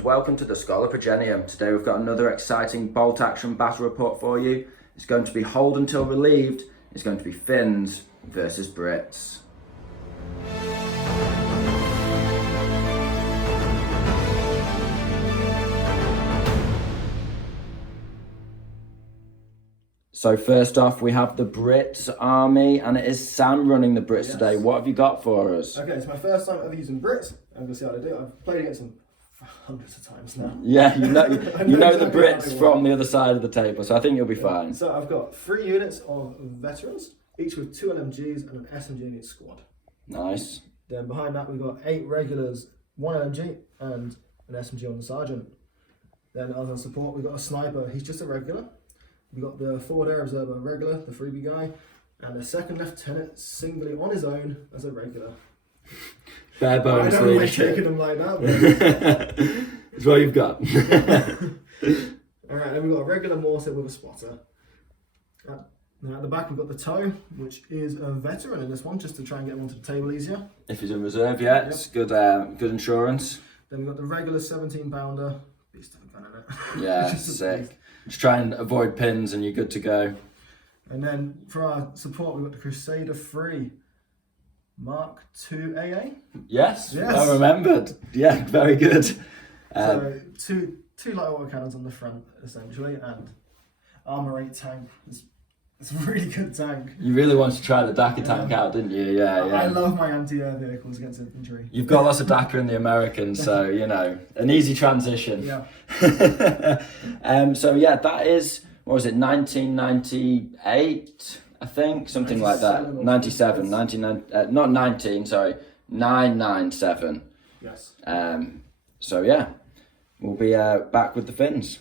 and welcome to the Scholar Progenium. Today we've got another exciting bolt action battle report for you. It's going to be hold until relieved. It's going to be Finns versus Brits. So first off, we have the Brits army, and it is Sam running the Brits today. What have you got for us? Okay, it's my first time ever using Brits. I'm gonna see how they do. I've played against them hundreds of times now. Yeah, you know the Brits from the other side of the table, so I think you'll be fine. So I've got 3 units of veterans, each with 2 LMGs and an SMG in each squad. Nice. Then behind that we've got 8 regulars, 1 LMG and an SMG on the sergeant. Then as a support we've got a sniper. He's just a regular. We've got the forward air observer regular, the freebie guy, and a second lieutenant singly on his own as a regular. Bare bones I don't like leadership. taking them like that. That's what you've got. Alright, then we've got a regular mortar with a spotter. Now at the back we've got the toe, which is a veteran in this one, just to try and get him onto the table easier. If he's in reserve, yeah, it's good insurance. Then we've got the regular 17 pounder, beast of a gun in it. Yeah, sick. Just try and avoid pins and you're good to go. And then for our support we've got the Crusader 3 Mark II AA. Yes, I remembered. Yeah, very good. So two light autocannons on the front essentially, and armor 8 tank. It's a really good tank. You really wanted to try the Dakar tank out, didn't you? Yeah. I love my anti-air vehicles against infantry. You've got lots of Dakar in the Americans, so you know, an easy transition. Yeah. So yeah, that is, what was it, 1998, I think, something like that. 97, 99, not 19, sorry, 997. Yes. So yeah, we'll be back with the Finns.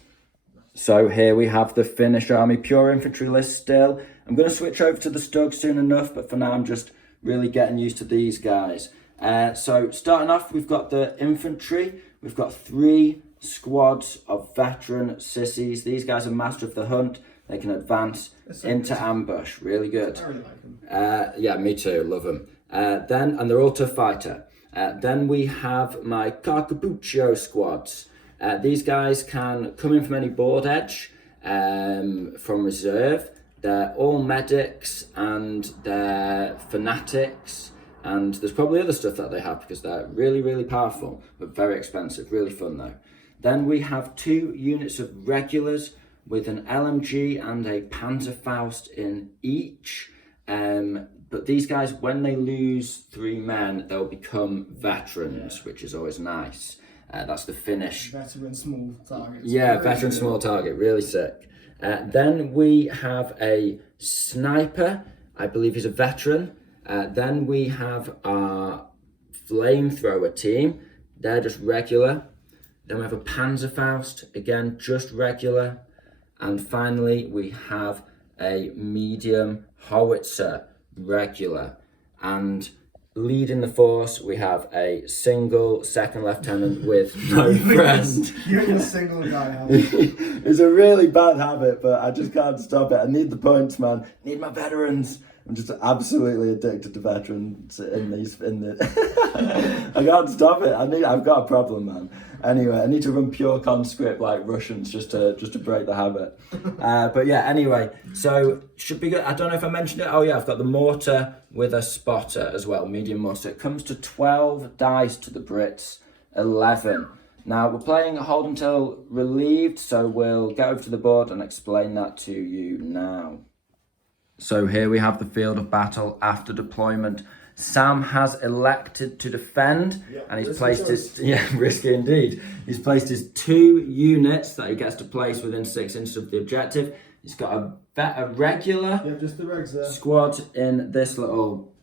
So here we have the Finnish army, pure infantry list still. I'm going to switch over to the Stugs soon enough, but for now I'm just really getting used to these guys. So starting off, we've got the infantry. We've got 3 squads of veteran sissies. These guys are master of the hunt. They can advance into ambush. Really good. I really like them. Yeah, me too. Love them. And they're all tough fighter. Then we have my Carcapuccio squads. These guys can come in from any board edge, from reserve. They're all medics and they're fanatics, and there's probably other stuff that they have because they're really, really powerful, but very expensive. Really fun though. Then we have 2 units of regulars with an LMG and a Panzerfaust in each. But these guys, when they lose 3 men, they'll become veterans, which is always nice. That's the Finnish. Veteran small target. Yeah, veteran small target, really sick. Then we have a sniper, I believe he's a veteran. Then we have our flamethrower team, they're just regular. Then we have a Panzerfaust, again, just regular. And finally, we have a medium howitzer, regular. And leading the force, we have a single second lieutenant with no friend. You're a single guy, huh? It's a really bad habit, but I just can't stop it. I need the points, man. Need my veterans. I'm just absolutely addicted to veterans I can't stop it. I've got a problem, man. Anyway, I need to run pure conscript like Russians just to break the habit. But yeah, anyway, so should be good. I don't know if I mentioned it. Oh yeah, I've got the mortar with a spotter as well, medium mortar. It comes to 12 dice to the Brits, 11. Now we're playing hold until relieved, so we'll get over to the board and explain that to you now. So here we have the field of battle after deployment. Sam has elected to defend, and he's placed his, risky indeed. He's placed his 2 units that he gets to place within 6 inches of the objective. He's got a regular just the regs there. Squad in this little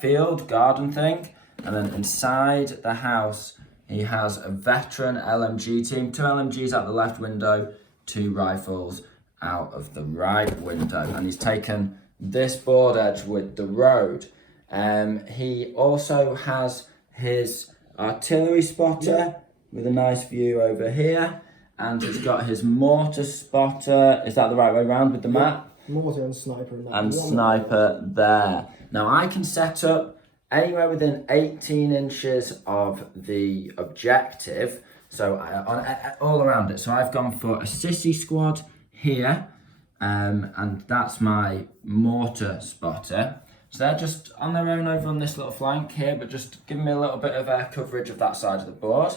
field, garden thing. And then inside the house, he has a veteran LMG team. 2 LMGs out the left window, 2 rifles out of the right window. And he's taken this board edge with the road. He also has his artillery spotter with a nice view over here, and he's got his mortar spotter. Is that the right way around with the map? Mortar and sniper. And sniper there. Now I can set up anywhere within 18 inches of the objective. So all around it. So I've gone for a sissy squad here, and that's my mortar spotter. So they're just on their own over on this little flank here, but just giving me a little bit of coverage of that side of the board.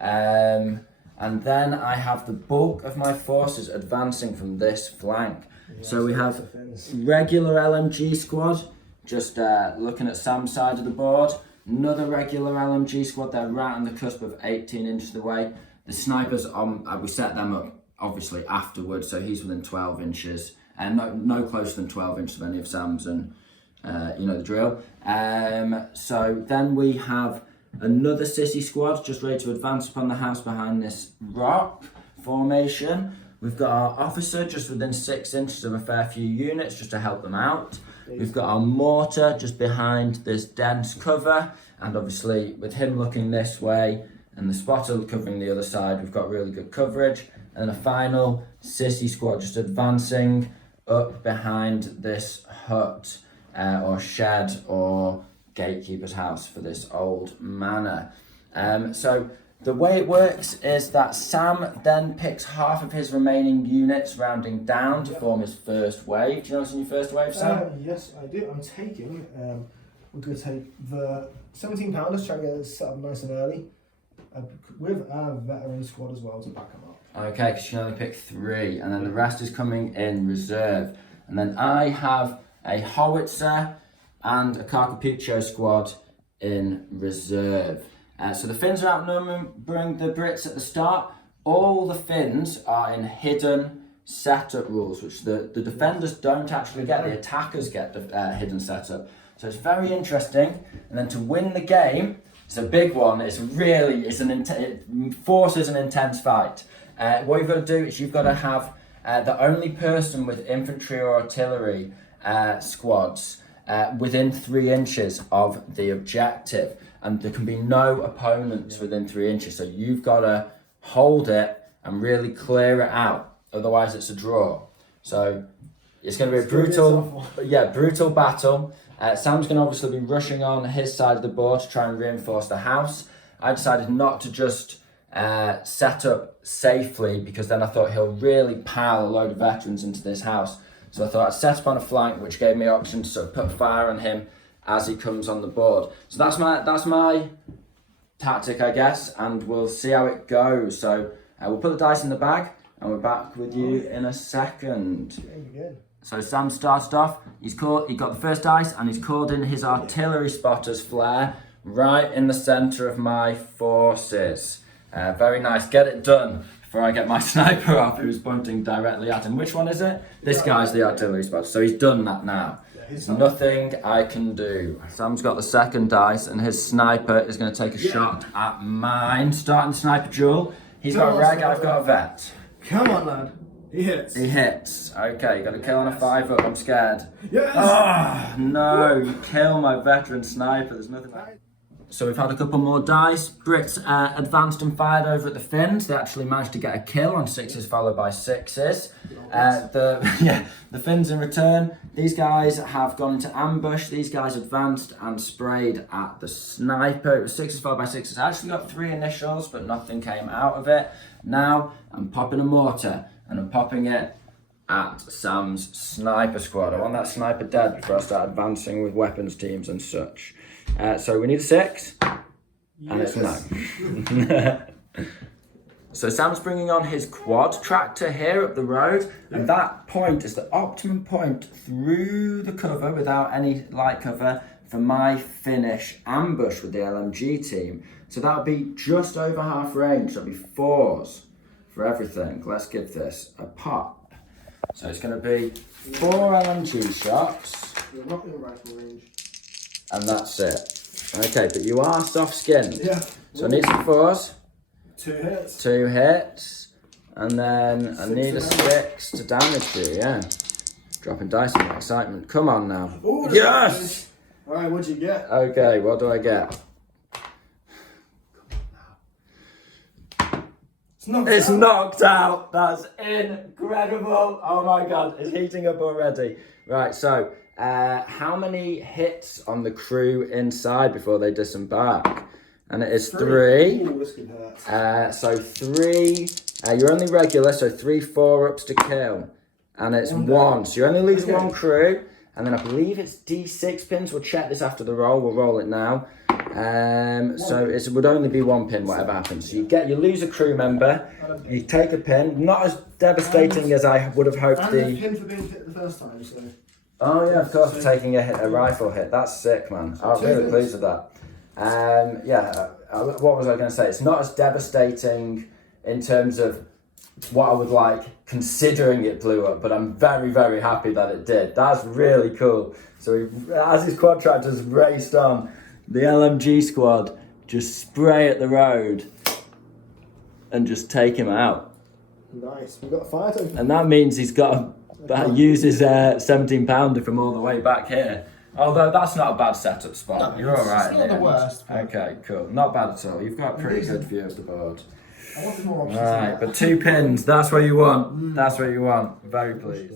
And then I have the bulk of my forces advancing from this flank. So we have regular LMG squad, just looking at Sam's side of the board. Another regular LMG squad, they're right on the cusp of 18 inches away. The snipers, we set them up obviously afterwards, so he's within 12 inches, and no closer than 12 inches of any of Sam's, and you know the drill. So then we have another sissy squad, just ready to advance upon the house behind this rock formation. We've got our officer just within 6 inches of a fair few units, just to help them out. We've got our mortar just behind this dense cover, and obviously with him looking this way and the spotter covering the other side, we've got really good coverage. And a final sissy squad just advancing up behind this hut or shed or gatekeeper's house for this old manor. So the way it works is that Sam then picks half of his remaining units rounding down to form his first wave. Do you know what's in your first wave, Sam? Yes, I do. I'm taking, we're going to take the 17 pounders, try and get it set up nice and early, with a veteran squad as well to back them up. Okay, because you can only pick 3, and then the rest is coming in reserve. And then I have a howitzer and a Carcapuccio squad in reserve. So the Finns are outnumbering the Brits at the start. All the Finns are in hidden setup rules, which the defenders don't actually get. The attackers get hidden setup. So it's very interesting. And then to win the game, it's a big one. It forces an intense fight. What you've got to do is you've got to have the only person with infantry or artillery squads within 3 inches of the objective. And there can be no opponents within 3 inches. So you've got to hold it and really clear it out. Otherwise it's a draw. So it's going to be a brutal battle. Sam's going to obviously be rushing on his side of the board to try and reinforce the house. I decided not to just set up safely, because then I thought he'll really pile a load of veterans into this house. So I thought I'd set up on a flank, which gave me option to sort of put fire on him as he comes on the board. So that's my tactic, I guess, and we'll see how it goes. So we'll put the dice in the bag, and we're back with you in a second. So Sam started off, he got the first dice, and he's called in his artillery spotter's flare right in the centre of my forces. Very nice, get it done before I get my sniper off, who's pointing directly at him. Which one is it? This guy's the artillery spotter, so he's done that now. There's nothing I can do. Sam's got the second dice, and his sniper is going to take a shot at mine. Starting the sniper duel. He's got a reg, I've got a vet. Come on, lad. He hits. He hits. Okay, got a kill on a 5-up. I'm scared. Yes. Oh, no. You kill my veteran sniper. There's nothing I can do. So we've had a couple more dice. Brits advanced and fired over at the Finns. They actually managed to get a kill on 6s followed by 6s. The Finns in return, these guys have gone into ambush. These guys advanced and sprayed at the sniper. It was 6s followed by 6s. I actually got 3 initials, but nothing came out of it. Now I'm popping a mortar, and I'm popping it at Sam's sniper squad. I want that sniper dead before I start advancing with weapons teams and such. So we need a 6, and it's no. So Sam's bringing on his quad tractor here up the road, and that point is the optimum point through the cover without any light cover for my Finnish ambush with the LMG team. So that'll be just over half range. That'll be 4s for everything. Let's give this a pop. So it's going to be 4 LMG shots. You're not in rifle range. And that's it. Okay, but you are soft-skinned. Yeah. So I need some 4s. 2 hits. 2 hits. And then I need a 6 to damage you, yeah. Dropping dice in my excitement. Come on now. Ooh, Yes! Alright, what'd you get? Okay, what do I get? It's knocked out. That's incredible. Oh my God, it's heating up already. Right, so how many hits on the crew inside before they disembark? And it is 3. Ooh, this could hurt. So 3, you're only regular, so 3 4-ups to kill. And it's 1. So you only lose 1 crew. And then I believe it's D6 pins. We'll check this after the roll. We'll roll it now. So it would only be 1 pin, whatever happens. So you lose a crew member. You take a pin. Not as devastating as I would have hoped. And the pin for being hit the first time, so. Oh yeah, of course, for taking a rifle hit. That's sick, man. I'm really pleased with that. What was I going to say? It's not as devastating in terms of what I would like, considering it blew up, but I'm very, very happy that it did. That's really cool. So as his quad tractors raced on, the LMG squad just spray at the road and just take him out. Nice. We've got a fire token. And that means he's got to use his 17-pounder from all the way back here. Although that's not a bad setup spot. No, You're all right. It's not the worst. Okay, cool. Not bad at all. You've got a pretty good view of the board. I wanted more options. Right, but 2 pins. That's what you want. That's what you want. Very pleased.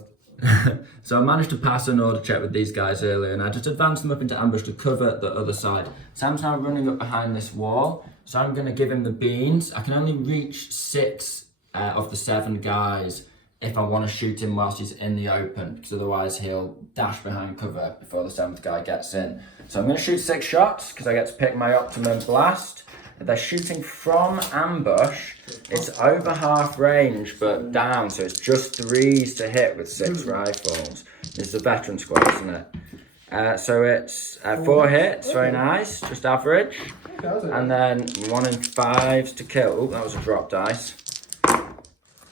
So I managed to pass an order check with these guys earlier, and I just advanced them up into ambush to cover the other side. Sam's now running up behind this wall, so I'm going to give him the beans. I can only reach 6 of the 7 guys if I want to shoot him whilst he's in the open, because otherwise he'll dash behind cover before the 7th guy gets in. So I'm going to shoot 6 shots because I get to pick my optimum blast. They're shooting from ambush. It's over half range, but down, so it's just 3s to hit with 6 rifles. This is a veteran squad, isn't it? So it's 4 hits, very nice, just average. And then 1 in 5s to kill. Oh, that was a drop dice.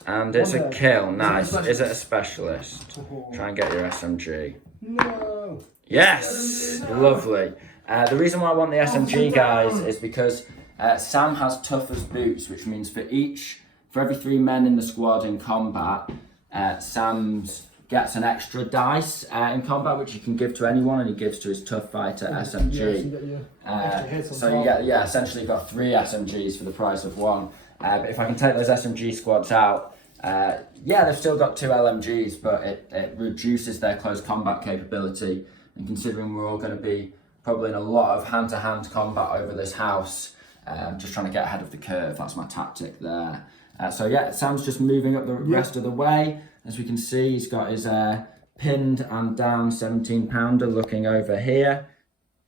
And it's a kill, nice. Is it a specialist? Try and get your SMG. No. Yes, lovely. The reason why I want the SMG, guys, is because Sam has toughest boots, which means for every 3 men in the squad in combat, Sam's gets an extra dice in combat, which he can give to anyone, and he gives to his tough fighter SMG. So you get, essentially you've got 3 SMGs for the price of 1. But if I can take those SMG squads out, they've still got 2 LMGs, but it reduces their close combat capability. And considering we're all going to be probably in a lot of hand-to-hand combat over this house, I'm just trying to get ahead of the curve. That's my tactic there. Sam's just moving up the rest of the way. As we can see, he's got his pinned and down 17-pounder looking over here.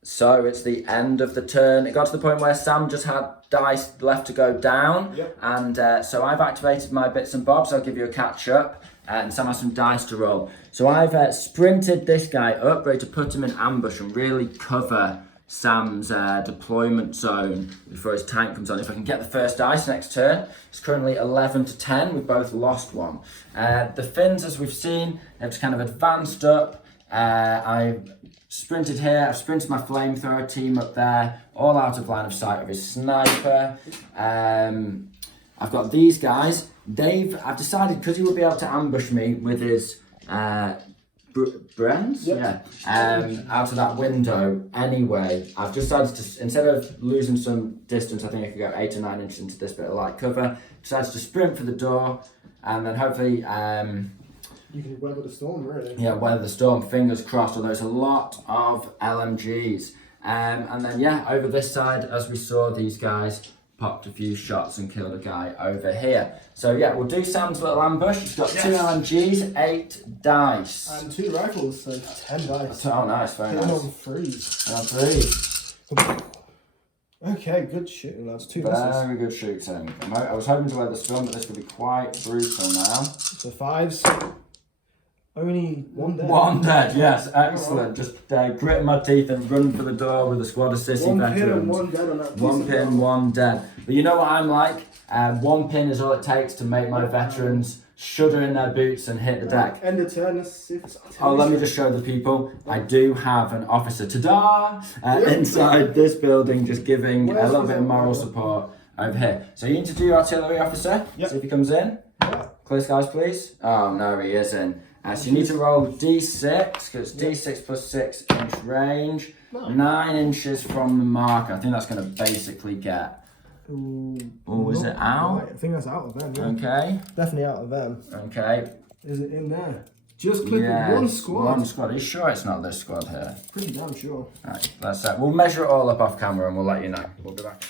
So it's the end of the turn. It got to the point where Sam just had dice left to go down. And so I've activated my bits and bobs. I'll give you a catch up. And Sam has some dice to roll. So I've sprinted this guy up, ready to put him in ambush and really cover Sam's deployment zone before his tank comes on. If I can get the first dice next turn, it's currently 11 to 10. We've both lost 1. The Finns, as we've seen, have just kind of advanced up. I've sprinted here. I've sprinted my flamethrower team up there, all out of line of sight of his sniper. I've got these guys. I've decided, because he will be able to ambush me with his Brens? Yep. Out of that window anyway. I've decided to, instead of losing some distance, I think I could go 8 or 9 inches into this bit of light cover, decided to sprint for the door, and then hopefully you can weather the storm, really. Yeah, weather the storm, fingers crossed, although there's a lot of LMGs. And then over this side, as we saw, these guys popped a few shots and killed a guy over here. So we'll do Sam's little ambush. He's got 2 LMGs, 8 dice. And 2 rifles, so 10 dice. Oh, nice, very nice. On 3s. On 3s. Okay, good shooting, lads. 2 misses. Very good shooting. I was hoping to weather the storm, but this could be quite brutal now. So 5s. Only 1 dead. 1 dead, yes, excellent. Just grit my teeth and run for the door with a squad of sissy veterans. 1 pin and 1 dead on that. 1 pin, 1 dead. But you know what I'm like? 1 pin is all it takes to make my veterans shudder in their boots and hit the deck. End of turn, let's see if it's... Let me just show the people. I do have an officer, ta-da! Inside this building, just giving a little bit of moral support over here. So you need to do your artillery officer. See if he comes in. Clear skies, please. Oh, no, he isn't. So you need to roll D6, because it's D6 plus 6 inch range. 9 inches from the marker. I think that's going to basically get... is it out? Right, I think that's out of them. Yeah. Okay. Definitely out of them. Okay. Is it in there? Just click on 1 squad. 1 squad. Are you sure it's not this squad here? Pretty damn sure. Right, we'll measure it all up off camera and we'll let you know. We'll be back.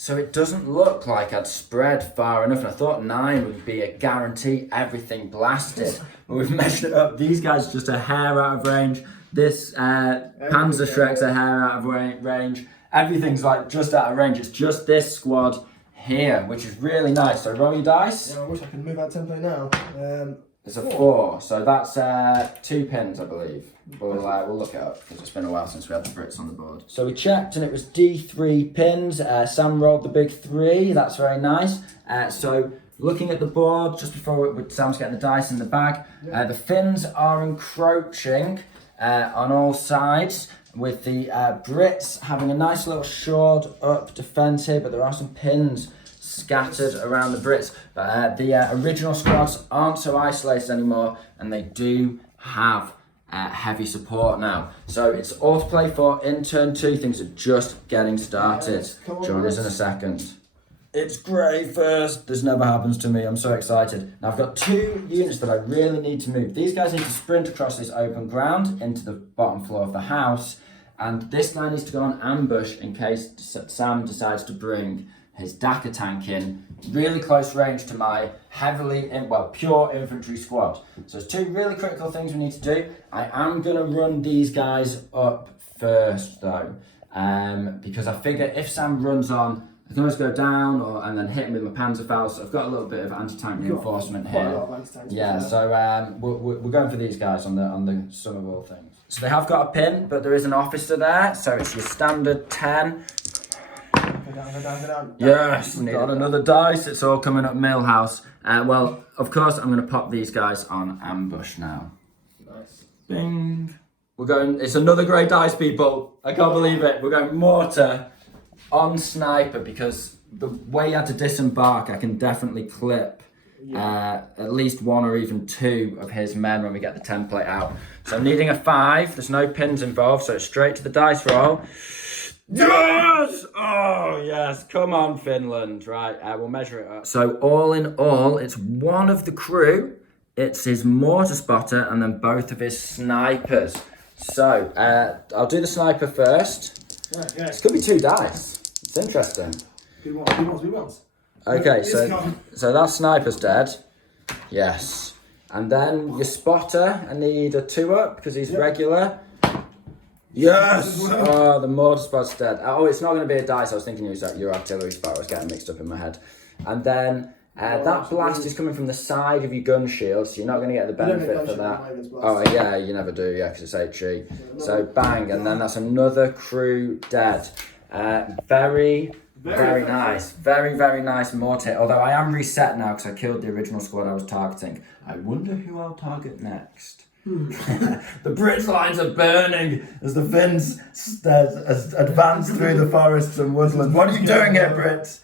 So it doesn't look like I'd spread far enough, and I thought 9 would be a guarantee, everything blasted. But we've measured it up. These guys are just a hair out of range. This Panzer Shrek's a hair out of range. Everything's like just out of range. It's just this squad here, which is really nice. So roll your dice. Yeah, I wish I could move out template now. It's a 4, so that's 2 pins, I believe. We'll look it up because it's been a while since we had the Brits on the board. So we checked and it was D3 pins. Sam rolled the big 3. That's very nice. So looking at the board just before Sam's getting the dice in the bag, the Finns are encroaching on all sides, with the Brits having a nice little shored up defence here, but there are some pins scattered around the Brits. But the original squads aren't so isolated anymore, and they do have heavy support now. So it's all to play for in turn 2. Things are just getting started. Join us in a second. It's great first. This never happens to me. I'm so excited. Now I've got 2 units that I really need to move. These guys need to sprint across this open ground into the bottom floor of the house. And this guy needs to go on ambush in case Sam decides to bring his Dakar tank in really close range to my pure infantry squad. So there's 2 really critical things we need to do. I am going to run these guys up first though, because I figure if Sam runs on, I can always go down and then hit him with my Panzerfaust. So I've got a little bit of anti-tank reinforcement here. Yeah, so we're going for these guys on the sum of all things. So they have got a pin, but there is an officer there, so it's your standard 10. Go down. Yes, got another dice. It's all coming up Millhouse. Well, of course, I'm going to pop these guys on ambush now. Nice. Bing. We're going. It's another grey dice, people. I can't believe it. We're going mortar on sniper because the way you had to disembark, I can definitely clip at least 1 or even 2 of his men when we get the template out. So I'm needing a 5. There's no pins involved, so it's straight to the dice roll. Yes! Oh, yes. Come on, Finland. Right, we'll measure it up. So all in all, it's one of the crew. It's his mortar spotter and then both of his snipers. So I'll do the sniper first. Yeah. This could be 2 dice. It's interesting. Who wants? Okay, so that sniper's dead. Yes. And then your spotter, I need a 2 up because he's regular. Yes! Oh, the mortar spot's dead. Oh, it's not going to be a dice. I was thinking it was your artillery spot. I was getting mixed up in my head. And then that blast is coming from the side of your gun shield, so you're not going to get the benefit for that. Oh, yeah, you never do, because it's HE. So bang, and then that's another crew dead. Very nice. Very nice mortar. Although I am reset now because I killed the original squad I was targeting. I wonder who I'll target next. The Brits' lines are burning as the Finns advance through the forests and woodlands. What are you doing here, Brits?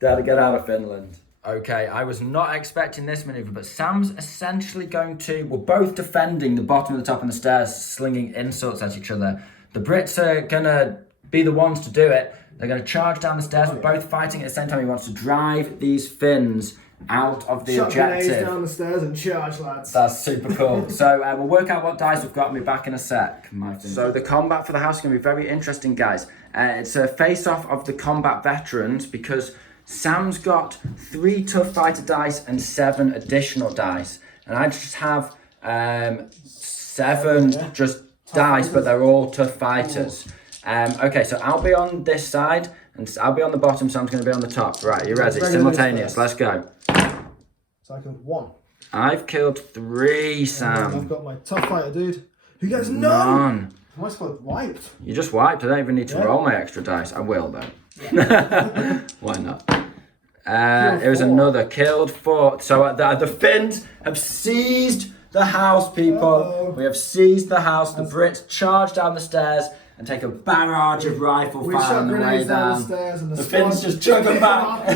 Dare to get out of Finland. Okay, I was not expecting this maneuver, but Sam's essentially we're both defending the bottom of the top and the stairs, slinging insults at each other. The Brits are going to be the ones to do it. They're going to charge down the stairs. We're both fighting at the same time. He wants to drive these Finns out of the objective. Down the stairs and charge, lads. That's super cool. So we'll work out what dice we've got and be back in a sec. So the combat for the house is going to be very interesting, guys. It's a face-off of the combat veterans because Sam's got 3 tough fighter dice and 7 additional dice. And I just have 7 just dice, but they're all tough fighters. Okay, so I'll be on this side and I'll be on the bottom, Sam's going to be on the top. Right, you ready? Simultaneous, let's go. So I killed 1. I've killed 3, Sam. I've got my tough fighter dude who gets none. My squad wiped. You just wiped. I don't even need to roll my extra dice. I will though. Why not? It was another killed 4. So the Finns have seized the house, people. We have seized the house. The Brits charge down the stairs and take a barrage of rifle fire on the way down. The Finns just chuck them back.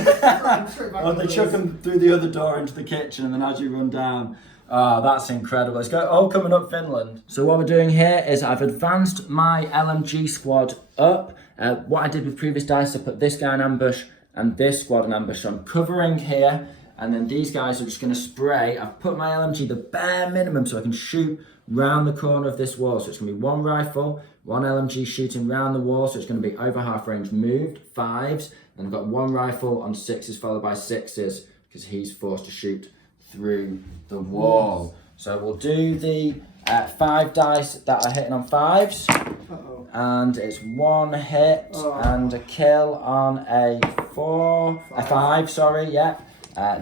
Or they chuck them through the other door into the kitchen, and then as you run down. Oh, that's incredible. It's all coming up Finland. So what we're doing here is I've advanced my LMG squad up. What I did with previous dice, I put this guy in ambush and this squad in ambush. So I'm covering here, and then these guys are just going to spray. I've put my LMG the bare minimum so I can shoot round the corner of this wall. So it's going to be one rifle, one LMG shooting round the wall. So it's going to be over half range moved, 5s. And I've got one rifle on 6s followed by 6s because he's forced to shoot through the wall. So we'll do the 5 dice that are hitting on 5s. Uh-oh. And it's 1 hit and a kill on a 5, sorry, yeah.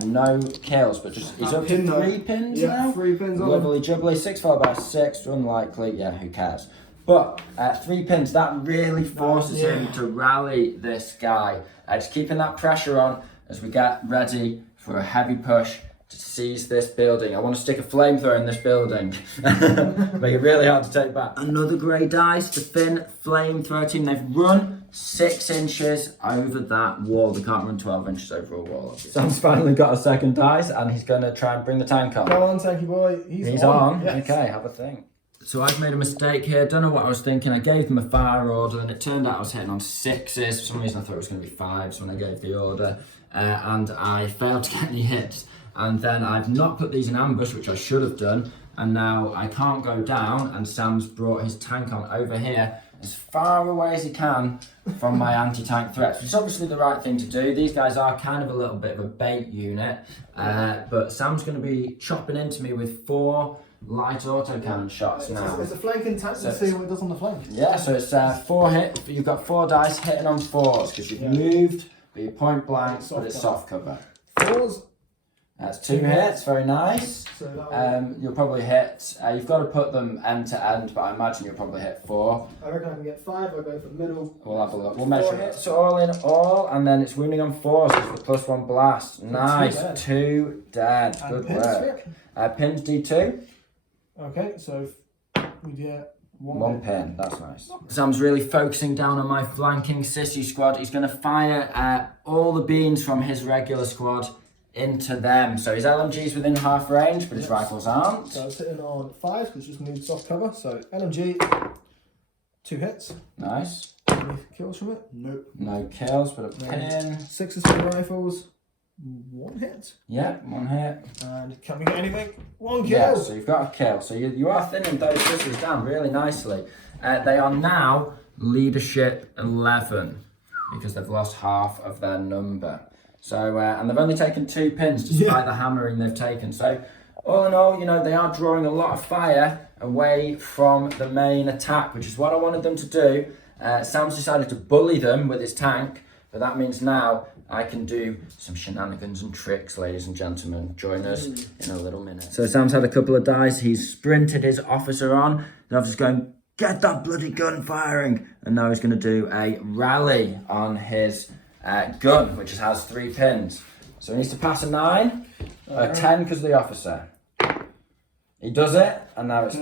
No kills, but just he's up to 3 pins now. Yeah, 3 pins on him. Lovely jubbly, 6 followed by 6, unlikely, yeah, who cares. But 3 pins, that really forces him to rally this guy. Just keeping that pressure on as we get ready for a heavy push to seize this building. I want to stick a flamethrower in this building. Make it really hard to take back. Another grey dice, the Finn flamethrower team. They've run 6 inches over that wall. They can't run 12 inches over a wall, obviously. Sam's finally got a second dice and he's going to try and bring the tank on. Come on, tanky boy. He's on? Yes. Okay, have a think. So I've made a mistake here. Don't know what I was thinking. I gave them a fire order and it turned out I was hitting on 6s. For some reason I thought it was going to be 5s when I gave the order. And I failed to get any hits. And then I've not put these in ambush, which I should have done. And now I can't go down. And Sam's brought his tank on over here as far away as he can from my anti-tank threats, which is obviously the right thing to do. These guys are kind of a little bit of a bait unit. But Sam's going to be chopping into me with 4 light autocannon shots now. It's a flanking tank. Let's see what it does on the flank. Yeah, so it's 4 hit. You've got 4 dice hitting on 4s because you've moved, but you're point blank, but it's soft cover. 4s. That's 2 hits, very nice. So you'll probably hit, you've got to put them end to end, but I imagine you'll probably hit 4. I reckon I can get 5, I'll go for the middle. We'll have a look, we'll measure it. So all in all, and then it's wounding on 4s, so it's the +1 blast. Nice, 2 dead, good work. Pins D2. Okay, so we get 1 pin, that's nice. Sam's really focusing down on my flanking sissy squad. He's going to fire all the beans from his regular squad into them. So his LMG's within half range, but his rifles aren't. So I was hitting on 5 because just need soft cover. So LMG, 2 hits. Nice. Any kills from it? Nope. No kills, but a pin. 6s for the rifles. 1 hit. Yeah, 1 hit. And can we get anything? 1 kill. Yeah, so you've got a kill. So you are thinning those sissies down really nicely. They are now leadership 11 because they've lost half of their number. So, and they've only taken 2 pins despite the hammering they've taken. So, all in all, you know, they are drawing a lot of fire away from the main attack, which is what I wanted them to do. Sam's decided to bully them with his tank, but that means now I can do some shenanigans and tricks, ladies and gentlemen. Join us in a little minute. So Sam's had a couple of dice. He's sprinted his officer on. The officer's going, get that bloody gun firing. And now he's going to do a rally on his gun, which has 3 pins. So he needs to pass a 9, a 10 because of the officer. He does it, and now it's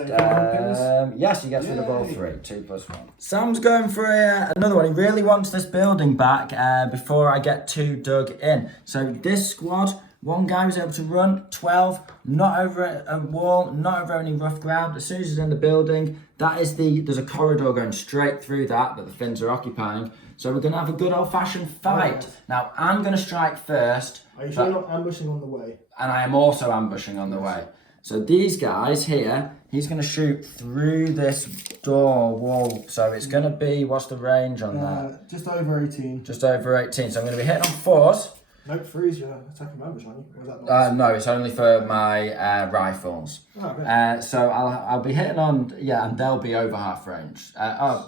yes, he gets rid of all 3, 2 + 1. Sam's going for another one. He really wants this building back before I get too dug in. So this squad, 1 guy was able to run 12, not over a wall, not over any rough ground. As soon as he's in the building, there's a corridor going straight through that the Finns are occupying. So we're going to have a good old-fashioned fight. Now, I'm going to strike first. Are you sure you're not ambushing on the way? And I am also ambushing on the way. So these guys here, he's going to shoot through this door wall. So it's going to be, what's the range on that? Just over 18. Just over 18. So I'm going to be hitting on 4s. Nope, 3's you're attacking ambush, aren't you? Or is that not? No, it's only for my rifles. Oh, okay. So I'll be hitting on, and they'll be over half range.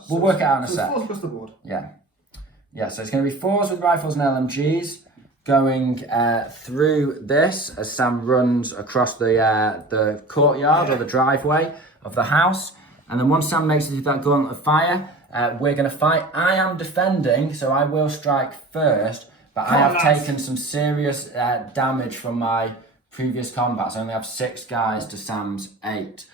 We'll work it out in a sec. 4's across the board. Yeah, so it's going to be 4s with rifles and LMGs. Going through this as Sam runs across the courtyard or the driveway of the house. And then once Sam makes it through that gauntlet of fire, we're going to fight. I am defending, so I will strike first. But I have taken some serious damage from my previous combats. I only have 6 guys to Sam's 8.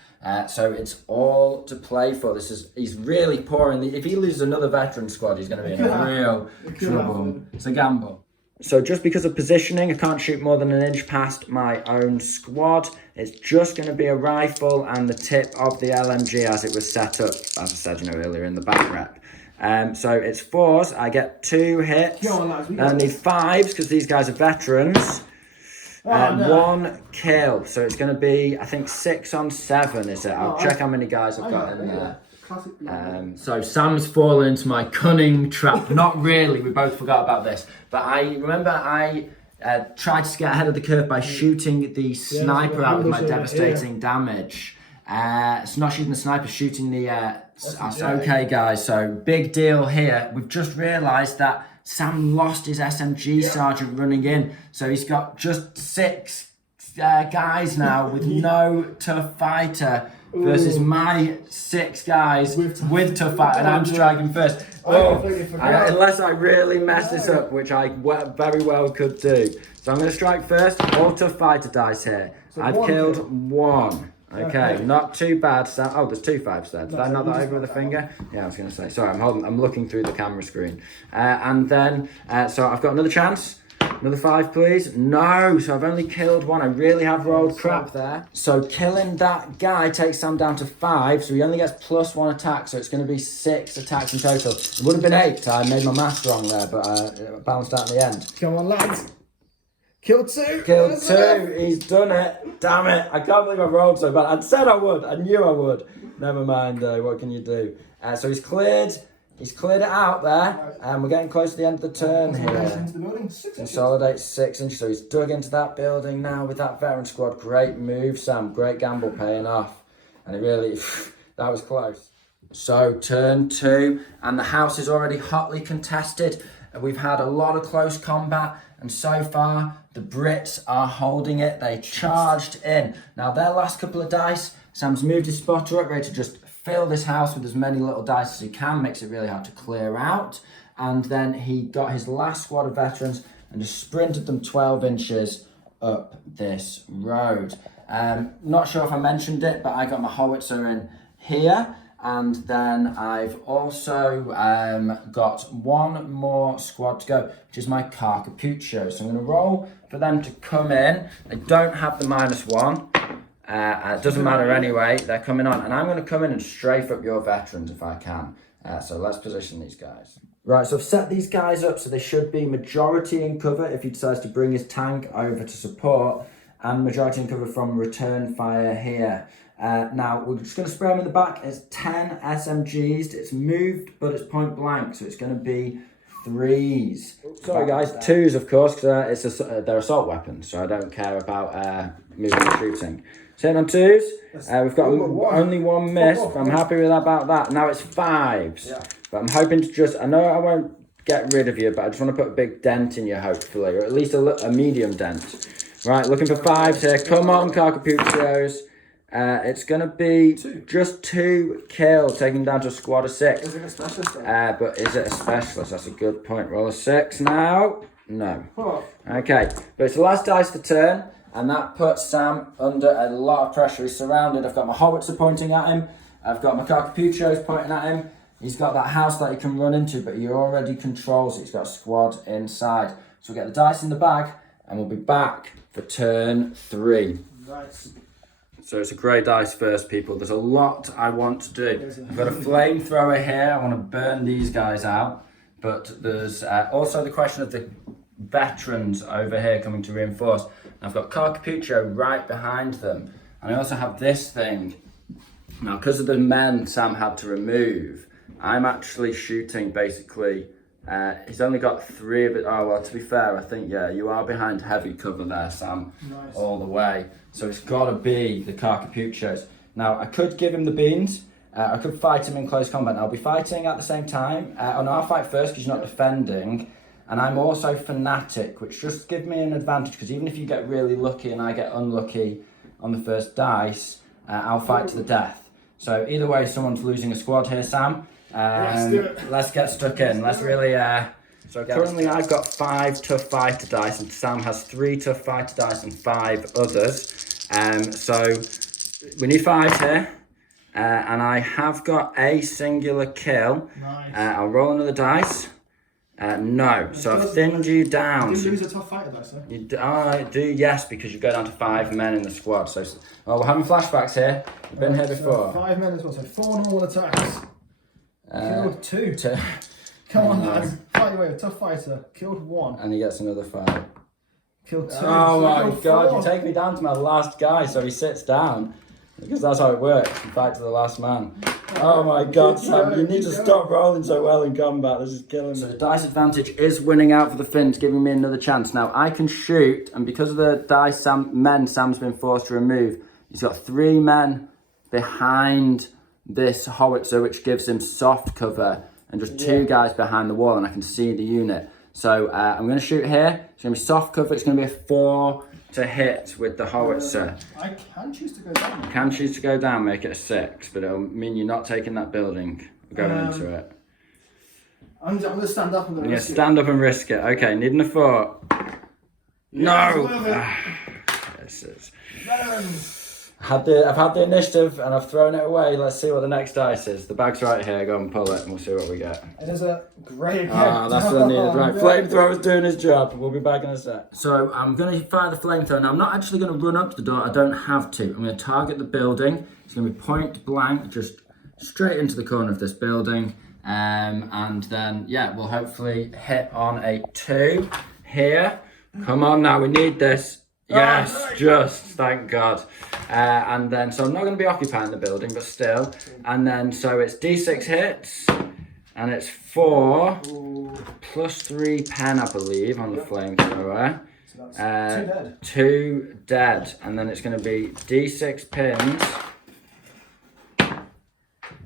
So it's all to play for. He's really pouring. If he loses another veteran squad, he's going to be in real trouble. It's a gamble. So just because of positioning, I can't shoot more than 1 inch past my own squad. It's just going to be a rifle and the tip of the LMG as it was set up, as I said, earlier in the back rep. So it's 4s. I get 2 hits. Go on, lads. I need 5s because these guys are veterans. no. 1 kill. So it's going to be, I think, 6 on 7, is it? I'll check how many guys I've got in there. Classic. So Sam's fallen into my cunning trap. Not really, we both forgot about this. But I remember I tried to get ahead of the curve by shooting the sniper out with my devastating damage. It's not shooting the sniper, shooting the... okay, guys, so big deal here. We've just realised that Sam lost his SMG sergeant running in. So he's got just 6 guys now with no tough fighter. Versus my 6 guys with tough fight, and I'm striking first. Unless I really mess this up, which I very well could do. So I'm going to strike first. All tough fighter dice here. So I've killed 1. Okay, not too bad. Oh, there's 2 5s there. Did I knock that over with a finger? Yeah, I was going to say. Sorry, I'm looking through the camera screen. And then, so I've got another chance. Another 5, please. No, so I've only killed 1. I really have rolled crap there. So killing that guy takes Sam down to 5, so he only gets +1 attack, so it's going to be 6 attacks in total. It would have been 8. I made my maths wrong there, but it balanced out in the end. Come on, lads. Kill 2. Killed 2. He's done it. Damn it. I can't believe I rolled so bad. I said I would. I knew I would. Never mind, though. What can you do? So he's cleared. He's cleared it out there, and we're getting close to the end of the turn here. Consolidate 6 inches, so he's dug into that building now with that veteran squad. Great move, Sam. Great gamble paying off. And it really, that was close. So turn 2, and the house is already hotly contested. We've had a lot of close combat, and so far the Brits are holding it. They charged in. Now their last couple of dice, Sam's moved his spotter up, ready to just fill this house with as many little dice as he can, makes it really hard to clear out. And then he got his last squad of veterans and just sprinted them 12 inches up this road. Not sure if I mentioned it, but I got my howitzer in here. And then I've also got 1 more squad to go, which is my Carcapuccio. So I'm going to roll for them to come in. They don't have the -1. It doesn't matter anyway, they're coming on. And I'm going to come in and strafe up your veterans if I can. So let's position these guys. Right, so I've set these guys up so they should be majority in cover if he decides to bring his tank over to support, and majority in cover from return fire here. Now, we're just going to spray them in the back. It's 10 SMGs. It's moved, but it's point blank, so it's going to be 3s. Sorry guys, 2s of course, because they're assault weapons, so I don't care about moving and shooting. So on 2s, we've got only 1 miss, but I'm happy with about that. Now it's 5s, but I'm hoping to just, I know I won't get rid of you, but I just want to put a big dent in you hopefully, or at least a medium dent. Right, looking for 5s here. Come on, Carcapuccios. It's going to be just 2 kills, taking down to a squad of 6. Is it a specialist? But is it a specialist? That's a good point. Roll a 6 now. No. Okay, but it's the last dice to turn, and that puts Sam under a lot of pressure. He's surrounded. I've got my howitzer pointing at him. I've got my Carcapuccios pointing at him. He's got that house that he can run into, but he already controls it. He's got a squad inside. So we'll get the dice in the bag, and we'll be back for turn 3. Nice. So it's a grey dice first, people. There's a lot I want to do. I've got a flamethrower here. I want to burn these guys out. But there's also the question of the veterans over here coming to reinforce. I've got Carcapuccio right behind them. And I also have this thing. Now, because of the men Sam had to remove, I'm actually shooting basically. He's only got 3 of it. Oh, well, to be fair, I think, yeah, you are behind heavy cover there, Sam, all the way. So it's got to be the Carcapuccios. Now, I could give him the beans. I could fight him in close combat. And I'll be fighting at the same time. No, I'll fight first because he's not defending. And I'm also fanatic, which just gives me an advantage, because even if you get really lucky and I get unlucky on the first dice, I'll fight to the death. So either way, someone's losing a squad here, Sam. Let's get stuck in. Let's really. So currently I've got 5 tough fighter dice, and Sam has 3 tough fighter dice and 5 others. So we need 5 here, and I have got a singular kill. Nice. I'll roll another dice. No, so I've thinned you down. You lose a tough fighter dice, though. You do, yes, because you go down to 5 men in the squad. So, well, we're having flashbacks here. We've been here before. So 5 men as well, so 4 normal attacks. Killed 2. Come on, lads. Fight your way, a tough fighter. Killed 1. And he gets another 5. Killed 2. Oh so my killed god, 4. you take me down to my last guy, so he sits down. Because that's how it works, you fight to the last man. Oh my god, Sam, you need to stop rolling so well in combat, this is killing me. So the dice advantage is winning out for the Finns, giving me another chance. Now, I can shoot, and because of the dice Sam's been forced to remove, he's got 3 men behind this howitzer, which gives him soft cover, and just 2 guys behind the wall, and I can see the unit. So I'm going to shoot here. It's going to be soft cover. It's going to be a 4 to hit with the howitzer. I can choose to go down. You can choose to go down, make it a 6, but it'll mean you're not taking that building, going into it. I'm going to stand up and Yeah, stand up and risk it. Okay, needing a 4. No! This is... I've had the initiative and I've thrown it away. Let's see what the next dice is. The bag's right here. Go and pull it and we'll see what we get. It is a great. Ah, that's what I needed. Right, flamethrower's doing his job. We'll be back in a sec. So I'm going to fire the flamethrower. Now I'm not actually going to run up to the door. I don't have to. I'm going to target the building. It's going to be point blank, just straight into the corner of this building. And then, yeah, we'll hopefully hit on a 2 here. Come on now, we need this. Yes, just, thank God. And then, so I'm not going to be occupying the building, but still. And then, so it's D6 hits, and it's 4, plus 3 pen, I believe, on the flamethrower. So that's 2 dead. 2 dead. And then it's going to be D6 pins.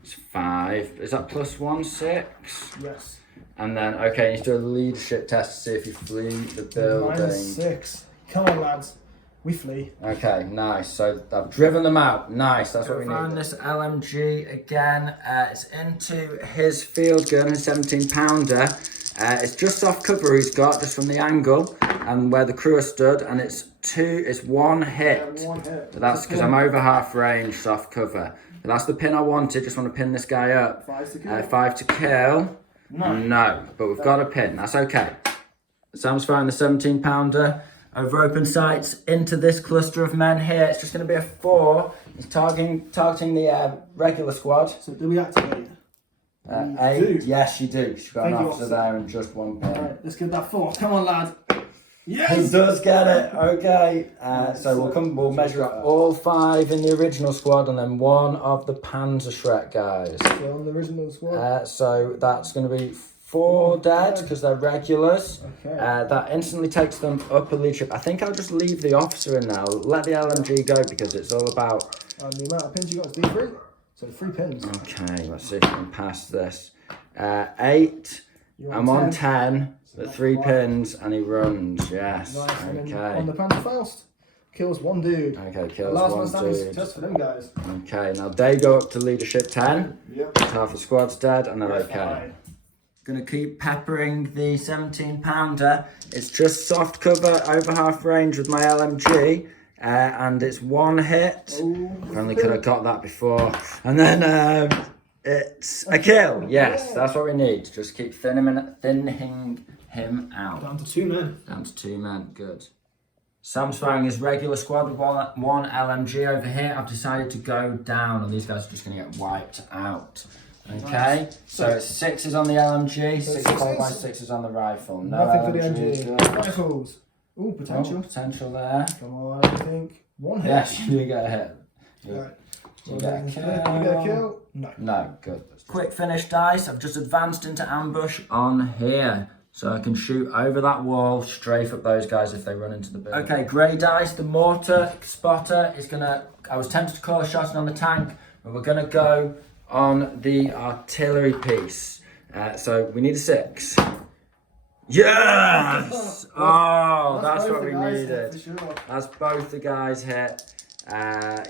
It's 5. Is that plus 1, 6? Yes. And then, okay, you need to do a leadership test to see if you flee the building. -6. Come on, lads. We flee. Okay, nice. So I've driven them out. Nice, that's what we need. Find this LMG again. It's into his field gun, his 17-pounder. It's just soft cover he's got, just from the angle and where the crew are stood, and it's 1 hit. Yeah, 1 hit. But that's because I'm over half range, soft cover. But that's the pin I wanted. Just want to pin this guy up. 5 to kill. 5 to kill. No, but we've got a pin. That's okay. Sam's firing the 17-pounder. Over open sights into this cluster of men here. It's just going to be a 4. It's targeting the regular squad. So do we activate? 8. Yes, you do. She's got an Thank you, officer officer. there and just 1 pin. Right, let's get that 4. Come on, lad. He Yes. does get it. Okay. So we'll measure up all 5 in the original squad and then 1 of the Panzerschreck guys. So on the original squad. So that's going to be 4 dead because they're regulars. Okay. That instantly takes them up a leadership. I think I'll just leave the officer in now. Let the LMG go because it's all about... And the amount of pins you got is D3. So 3 pins. Okay, let's see if we can pass this. 8. You're I'm on 10. The 3 pins and he runs. Yes. Nice. And then Okay. on the Panzerfaust, kills 1 dude. Okay, The kills last 1 one standing dude. just for them guys. Okay, now they go up to leadership 10. Yep. Half the squad's dead and they're okay. Fine. Gonna keep peppering the 17-pounder. It's just soft cover over half range with my LMG. And it's 1 hit. Ooh. Probably could have got that before. And then it's a kill. Yes, that's what we need. Just keep thinning him out. Down to 2 men. Down to 2 men. Good. Sam's firing his regular squad with one LMG over here. I've decided to go down, and these guys are just going to get wiped out. Okay, Nice. so it's 6s on the LMG, 6 followed by 6s? 6s on the rifle. No Nothing for the LMG. MG. Rifles. Ooh, potential. Oh, potential there. Come on, I think. 1 hit. Yes, you get a hit. Right. You get a kill. You get a kill? No. No, good. Quick finish dice. I've just advanced into ambush on here. So I can shoot over that wall, strafe up those guys if they run into the building. Okay, grey dice. The mortar spotter is gonna... I was tempted to call a shot on the tank, but we're gonna go on the artillery piece. So we need a 6. Yes! Oh, that's what we needed. Sure. That's both the guys hit.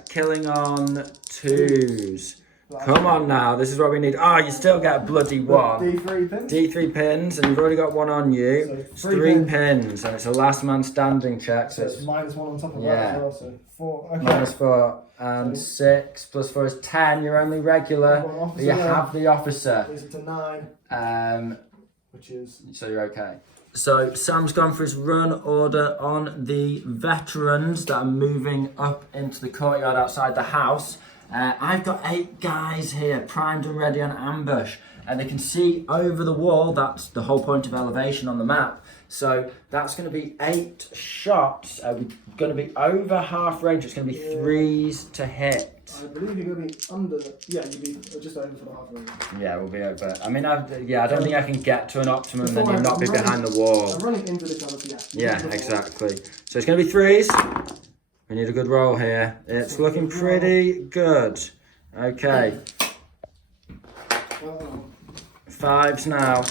Killing on 2s. Come on now, this is what we need. Oh, you still get a bloody 1. D3 pins. D3 pins, and you've already got 1 on you. So It's 3 3 pins, and it's a last man standing check. So it's -1 on top of Yeah. that as well. So 4. Okay. -4 and 6 plus 4 is 10. You're only regular, You've got an but you officer. have the officer. Is it to 9? Which is... So you're okay. So Sam's gone for his run order on the veterans that are moving up into the courtyard outside the house. I've got 8 guys here, primed and ready on ambush. And they can see over the wall. That's the whole point of elevation on the map. So that's going to be 8 shots. We're going to be over half range. It's going to be 3s to hit. I believe you're going to be under. Yeah, you'll be just over for the half range. Yeah, we'll be over. I mean, I don't think I can get to an optimum and you'll not be behind the wall. I'm running inverted, yeah. Yeah, exactly. So it's going to be 3s. We need a good roll here. It's looking pretty good. Okay. 5s now.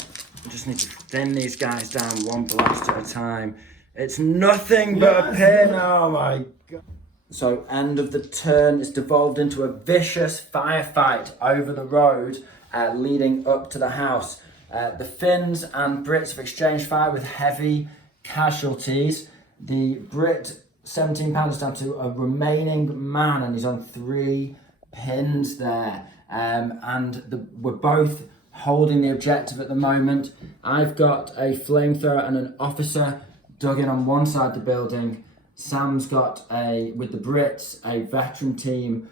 I just need to thin these guys down one blast at a time. It's nothing but a pin. Oh my god. So end of the turn, it's devolved into a vicious firefight over the road leading up to the house. The Finns and Brits have exchanged fire with heavy casualties. The Brit 17 pounds down to a remaining man and he's on 3 pins there. We're both holding the objective at the moment. I've got a flamethrower and an officer dug in on one side of the building. Sam's got with the Brits, a veteran team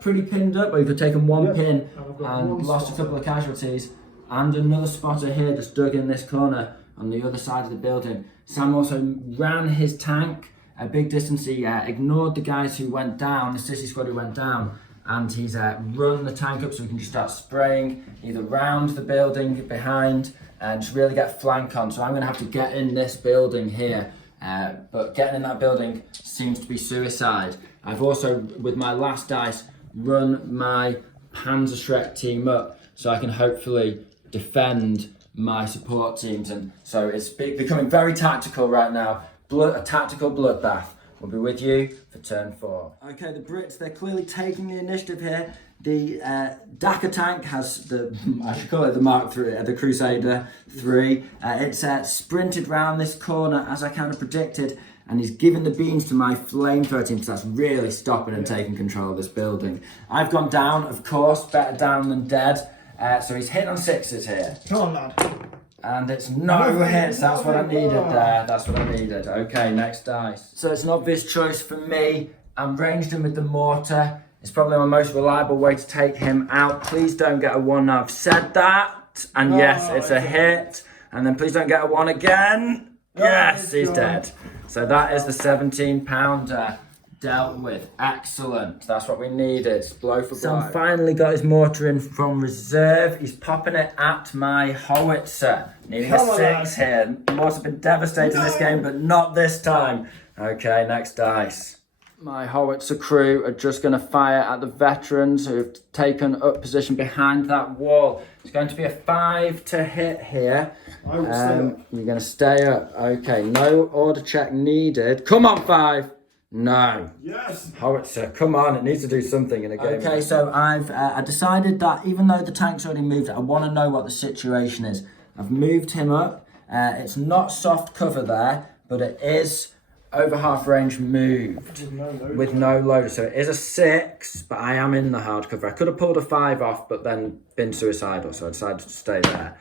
pretty pinned up. We've taken one pin and lost a couple of casualties. And another spotter here just dug in this corner on the other side of the building. Sam also ran his tank a big distance. He ignored the guys who went down, the Sissy squad who went down. And he's run the tank up so we can just start spraying either round the building behind and just really get flank on. So I'm going to have to get in this building here. But getting in that building seems to be suicide. I've also, with my last dice, run my Panzerschreck team up so I can hopefully defend my support teams. And so it's becoming very tactical right now. A tactical bloodbath. We'll be with you for turn 4. Okay, the Brits, they're clearly taking the initiative here. The Dakar tank has I should call it the Mark III, the Crusader 3. It's sprinted round this corner as I kind of predicted, and he's given the beans to my flamethrower team, so that's really stopping and taking control of this building. I've gone down, of course, better down than dead. So he's hit on 6s here. Come on, lad. And it's no hits, that's what I needed there, that's what I needed. Okay, next dice. So it's an obvious choice for me. I'm ranged him with the mortar. It's probably my most reliable way to take him out. Please don't get a 1 now. I've said that. And yes, it's a hit. And then please don't get a 1 again. Yes, he's dead. So that is the 17 pounder dealt with. Excellent. That's what we needed. Blow for blow. Sam finally got his mortar in from reserve. He's popping it at my howitzer. Needing a 6 here. The mortar's been devastating this game, but not this time. Okay, next dice. My howitzer crew are just going to fire at the veterans who've taken up position behind that wall. It's going to be a 5 to hit here. I will stay up. You're going to stay up. Okay, no order check needed. Come on, 5. No. Yes. Howitzer, come on, it needs to do something in a game. Okay, so I've decided that even though the tank's already moved, I want to know what the situation is. I've moved him up. It's not soft cover there, but it is over half range moved with no loader. So it is a 6, but I am in the hard cover. I could have pulled a 5 off, but then been suicidal, so I decided to stay there.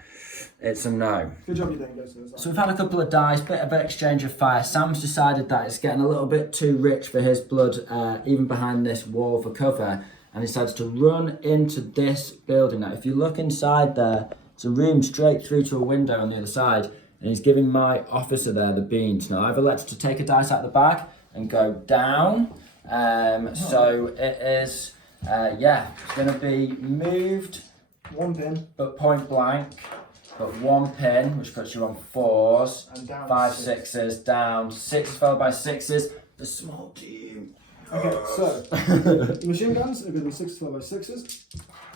It's a no. Good job you didn't go suicide. So we've had a couple of dice, bit of exchange of fire. Sam's decided that it's getting a little bit too rich for his blood, even behind this wall for cover, and he decides to run into this building. Now, if you look inside there, it's a room straight through to a window on the other side, and he's giving my officer there the beans. Now, I've elected to take a dice out of the bag and go down. So it is, it's going to be moved. 1 pin. But point blank. But 1 pin, which puts you on 4s, And down 5 6. 6s, down 6 followed by 6s. The small team. Okay, so the machine guns are going to be 6 followed by 6s,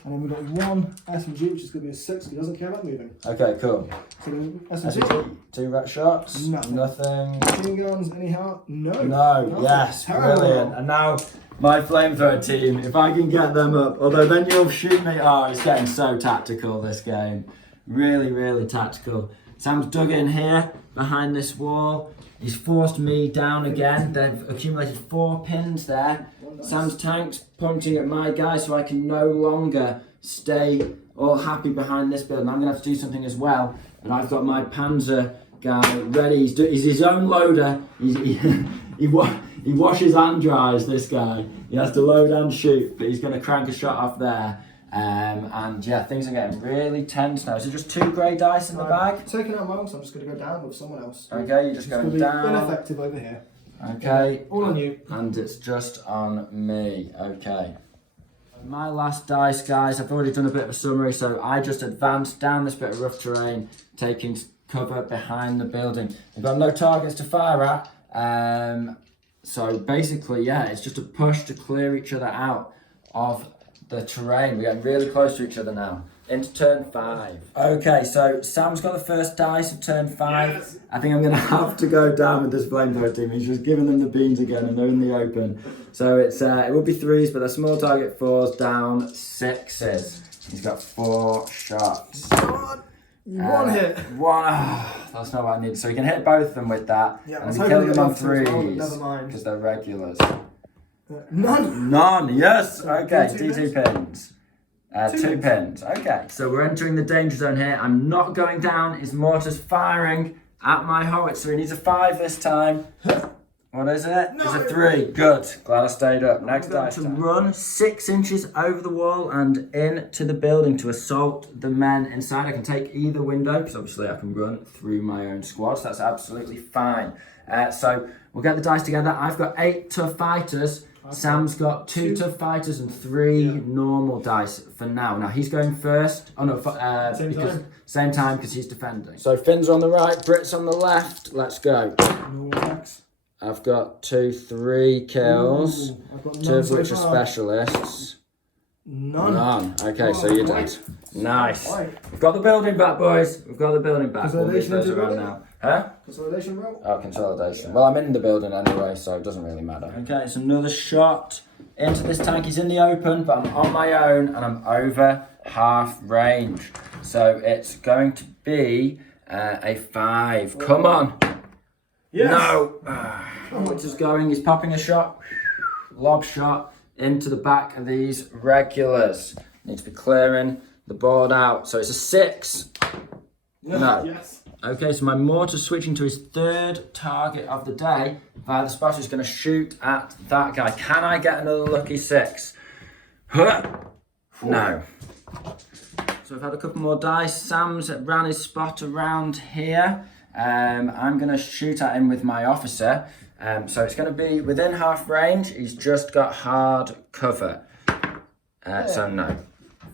and then we've got 1 SMG, which is going to be a 6. He doesn't care about moving. Okay, cool. So the SMG, 2 rat shots. Nothing. Machine guns, anyhow, no. Nothing. Yes, Terrible. brilliant. And now my flamethrower team, if I can get them up, although then you'll shoot me. Oh, it's getting so tactical this game. Really, really tactical. Sam's dug in here behind this wall. He's forced me down again. They've accumulated 4 pins there. Sam's tank's pointing at my guy, so I can no longer stay all happy behind this building. I'm going to have to do something as well. And I've got my Panzer guy ready. He's his own loader. He He washes and dries, this guy. He has to load and shoot, but he's going to crank a shot off there. And yeah, things are getting really tense now. Is it just 2 grey dice in the bag? Taking out mine, so I'm just going to go down with someone else. Okay, you're just going down. Ineffective over here. Okay. All on you. And it's just on me. Okay. My last dice, guys, I've already done a bit of a summary, so I just advanced down this bit of rough terrain, taking cover behind the building. We've got no targets to fire at, so basically, yeah, it's just a push to clear each other out of the terrain. We're getting really close to each other now. Into turn 5. Okay, so Sam's got the first dice of turn 5. Yes. I think I'm going to have to go down with this flamethrower team. He's just giving them the beans again and they're in the open. So it's it will be 3s, but they're small target 4s, down 6s. He's got 4 shots. One hit. One. Oh, that's not what I need. So he can hit both of them with that. Yeah, and we kill them on 3s. Never mind. Because they're regulars. None. None, yes. Okay, D2 pins. 2 pins. Okay, so we're entering the danger zone here. I'm not going down. His mortar's firing at my howitzer. He needs a 5 this time. What is it? No. It's a 3. Good. Glad I stayed up. Next dice. To run 6 inches over the wall and into the building to assault the men inside. I can take either window because obviously I can run through my own squad. So that's absolutely fine. So we'll get the dice together. I've got 8 tough fighters. Okay. Sam's got 2 tough fighters and 3 normal dice for now. Now he's going first. Oh no, same time because he's defending. So Finn's on the right, Brit's on the left. Let's go. I've got 2, 3 kills. Ooh, I've got 2 of which are specialists. None. Okay, so you're dead. Nice. We've got the building back, boys. We've got the building back. We'll move those around now. Huh? Consolidation roll? Oh, consolidation. Well, I'm in the building anyway, so it doesn't really matter. Okay, it's another shot into this tank. He's in the open, but I'm on my own and I'm over half range. So it's going to be a 5. Come on. Yes. No. Which is going. He's popping a shot. Lob shot into the back of these regulars. Need to be clearing the board out. So it's a 6. No. Yes. Okay, so my mortar switching to his 3rd target of the day via the spotter is going to shoot at that guy. Can I get another lucky 6? No. So I've had a couple more dice. Sam's ran his spot around here. I'm going to shoot at him with my officer. So it's going to be within half range. He's just got hard cover. So no.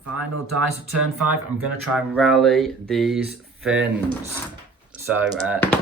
Final dice of turn 5. I'm going to try and rally these Finns. So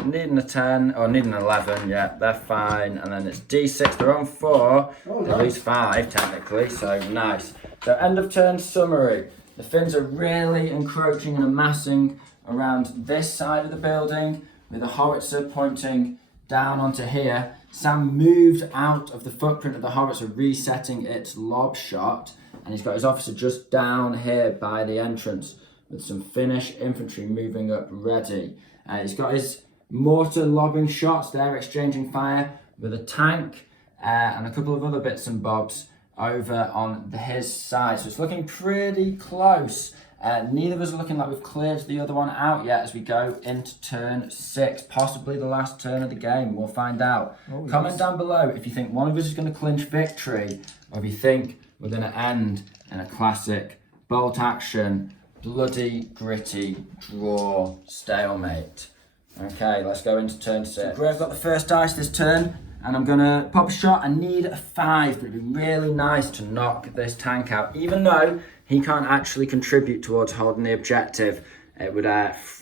needing a 10 or needing an 11, yeah, they're fine. And then it's D6. They're on 4. They lose 5 technically. So nice. So end of turn summary. The Finns are really encroaching and amassing around this side of the building with a howitzer pointing down onto here. Sam moved out of the footprint of the howitzer, resetting its lob shot, and he's got his officer just down here by the entrance with some Finnish infantry moving up ready. He's got his mortar lobbing shots there, exchanging fire with a tank and a couple of other bits and bobs over on his side. So it's looking pretty close. Neither of us are looking like we've cleared the other one out yet as we go into turn 6, possibly the last turn of the game. We'll find out. Comment down below if you think one of us is going to clinch victory or if you think we're going to end in a classic bolt action, bloody, gritty draw stalemate. Okay, let's go into turn 6. So Grave's got the first dice this turn. And I'm going to pop a shot. I need a 5, but it'd be really nice to knock this tank out. Even though he can't actually contribute towards holding the objective, it would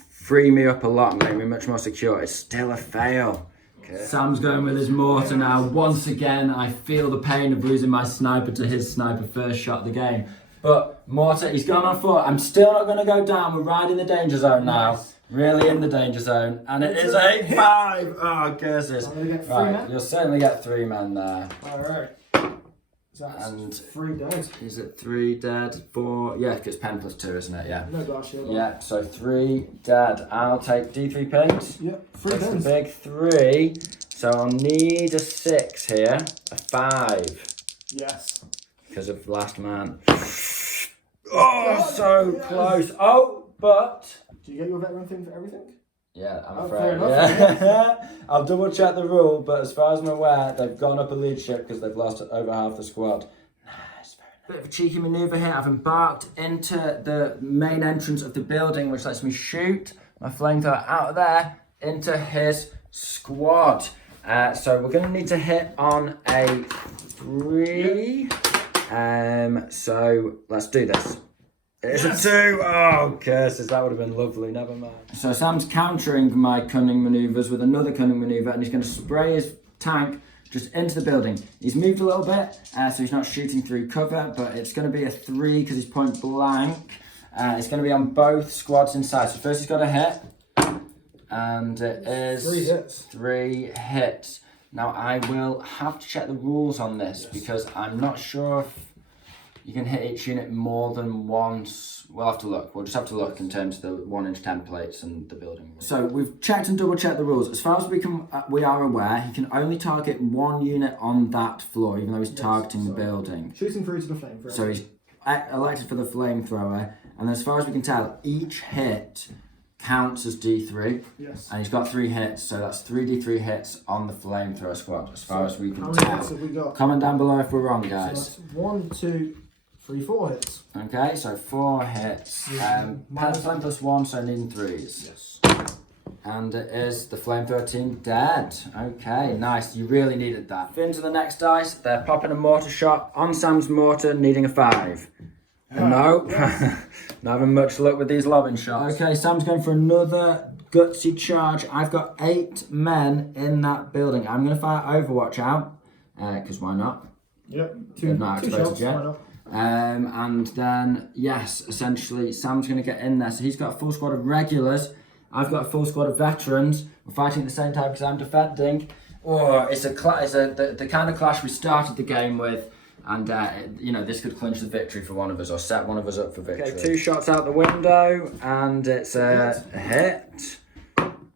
free me up a lot and make me much more secure. It's still a fail. Okay. Sam's going with his mortar now. Once again, I feel the pain of losing my sniper to his sniper first shot of the game. But mortar, he's gone on 4. I'm still not going to go down. We're right in the danger zone now. Nice. Really in the danger zone, and it is a 5. Oh, curses! Right, you'll certainly get 3 men there. All right. And 3 dead. Is it 3 dead? 4? Yeah, because pen plus 2, isn't it? Yeah. No gosh, yeah. So 3 dead. I'll take D3 pins. Yep. 3 That's pins. The big 3. So I'll need a 6 here. A 5. Yes. Because of last man. Oh, so close. Oh, but. Do you get your veteran thing for everything? Yeah, I'm Oh, afraid. fair enough, Yeah. I'll double check the rule, but as far as I'm aware, they've gone up a leadership because they've lost over half the squad. Nice, very nice. Bit of a cheeky manoeuvre here. I've embarked into the main entrance of the building, which lets me shoot my flamethrower out of there into his squad. So we're going to need to hit on a 3. So let's do this. It's Yes. a 2. Oh, curses. That would have been lovely. Never mind. So Sam's countering my cunning manoeuvres with another cunning manoeuvre, and he's going to spray his tank just into the building. He's moved a little bit, so he's not shooting through cover, but it's going to be a 3 because he's point blank. It's going to be on both squads inside. So first he's got a hit, and it is 3 hits. 3 hits. Now I will have to check the rules on this because I'm not sure if you can hit each unit more than once. We'll have to look. We'll just have to look in terms of the 1-inch templates and the building. So we've checked and double checked the rules. As far as we are aware, he can only target 1 unit on that floor, even though he's targeting the building. Shooting through to the flamethrower. So he's elected for the flamethrower, and as far as we can tell, each hit counts as D3. Yes. And he's got 3 hits, so that's 3D3 hits on the flamethrower squad, as far as we can How many hits tell. have we got? Comment down below if we're wrong, So guys. that's 1, 2, 3, 4 hits. Okay, so 4 hits. Pen plus 1, so needing 3s. Yes. And it is the flamethrower team dead. Okay, nice. You really needed that. Fins are the next dice. They're popping a mortar shot on Sam's mortar, needing a 5. Nope. Not having much luck with these lobbing shots. Okay, Sam's going for another gutsy charge. I've got 8 men in that building. I'm going to fire Overwatch out, because why not? Yep. They're 2 not activated shots. yet. Why not? And then, yes, essentially, Sam's going to get in there. So he's got a full squad of regulars. I've got a full squad of veterans. We're fighting at the same time because I'm defending. Oh, it's the kind of clash we started the game with. And, you know, this could clinch the victory for one of us or set one of us up for victory. Okay, 2 shots out the window, and it's a hit.